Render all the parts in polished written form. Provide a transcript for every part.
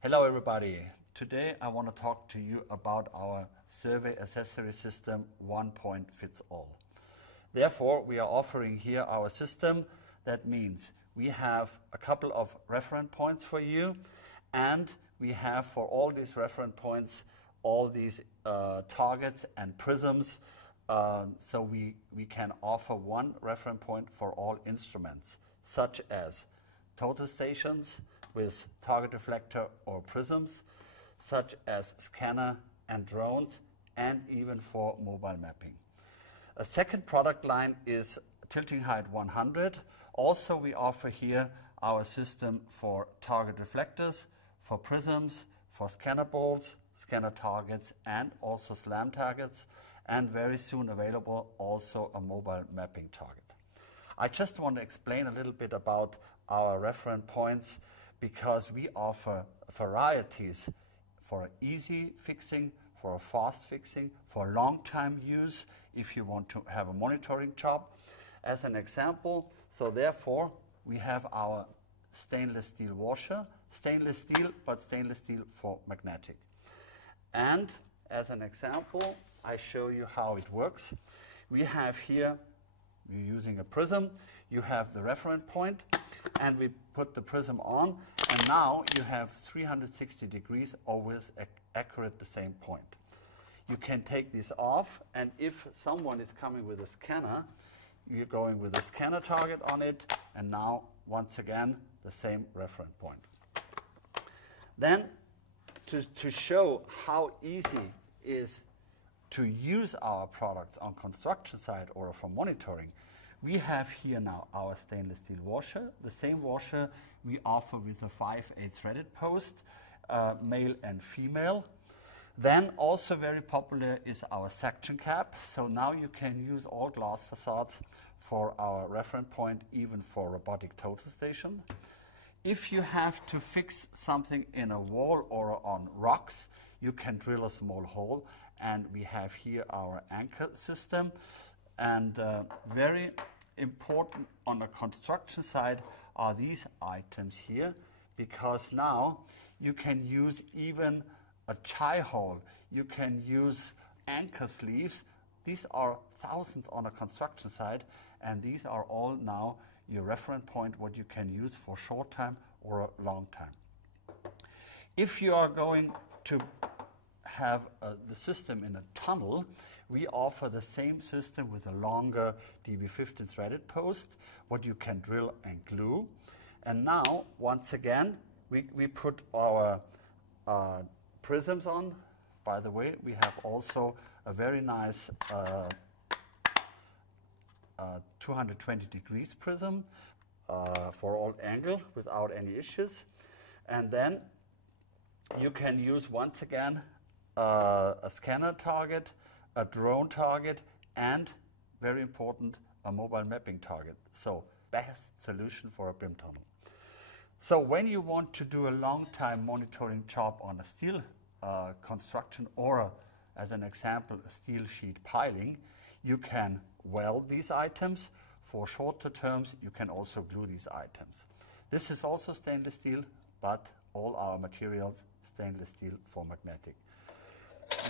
Hello everybody. Today I want to talk to you about our survey accessory system one point fits all. Therefore, we are offering here our system. That means we have a couple of reference points for you, and we have for all these reference points all these targets and prisms, so we can offer one reference point for all instruments, such as total stations with target reflector or prisms, such as scanner and drones, and even for mobile mapping. A second product line is tilting height 100. Also, we offer here our system for target reflectors, for prisms, for scanner balls, scanner targets, and also slam targets, and very soon available also a mobile mapping target. I just want to explain a little bit about our reference points, because we offer varieties for easy fixing, for a fast fixing, for long time use if you want to have a monitoring job. As an example, so therefore we have our stainless steel washer, stainless steel, but stainless steel for magnetic. And as an example, I show you how it works. We have here, you're using a prism, you have the reference point, and we put the prism on, and now you have 360 degrees, always accurate the same point. You can take this off, and if someone is coming with a scanner, you're going with a scanner target on it, and now, once again, the same reference point. Then, to show how easy it is to use our products on construction site or for monitoring, we have here now our stainless steel washer. The same washer we offer with a 5/8 threaded post, male and female. Then also very popular is our suction cap. So now you can use all glass facades for our reference point, even for robotic total station. If you have to fix something in a wall or on rocks, you can drill a small hole, and we have here our anchor system. And very important on the construction side are these items here, because now you can use even a tie hole, you can use anchor sleeves. These are thousands on a construction site, and these are all now your reference point, what you can use for short time or a long time. If you are going to have the system in a tunnel, we offer the same system with a longer DB15 threaded post, what you can drill and glue. And now, once again, we put our prisms on. By the way, we have also a very nice 220 degrees prism for all angle without any issues. And then you can use, once again, a scanner target, a drone target, and, very important, a mobile mapping target. So, best solution for a BIM tunnel. So when you want to do a long time monitoring job on a steel construction, or as an example, a steel sheet piling, you can weld these items. For shorter terms, you can also glue these items. This is also stainless steel, but all our materials stainless steel for magnetic.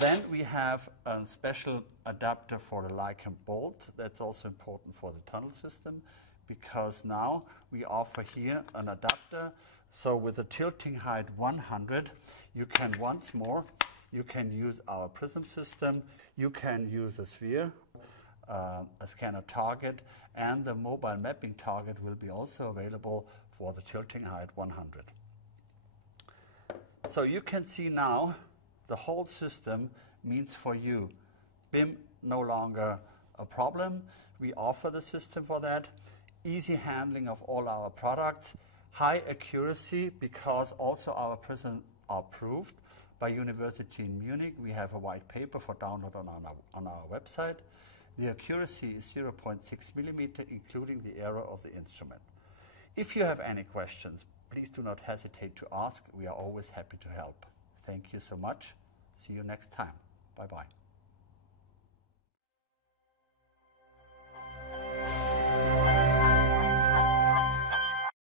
Then we have a special adapter for the Lichen bolt. That's also important for the tunnel system, because now we offer here an adapter. So with a tilting height 100, you can once more, you can use our prism system, you can use a sphere, a scanner target, and the mobile mapping target will be also available for the tilting height 100. So you can see now the whole system means for you BIM no longer a problem. We offer the system for that. Easy handling of all our products. High accuracy, because also our prisms are approved by University in Munich. We have a white paper for download on our website. The accuracy is 0.6 millimeter, including the error of the instrument. If you have any questions, please do not hesitate to ask. We are always happy to help. Thank you so much. See you next time. Bye-bye.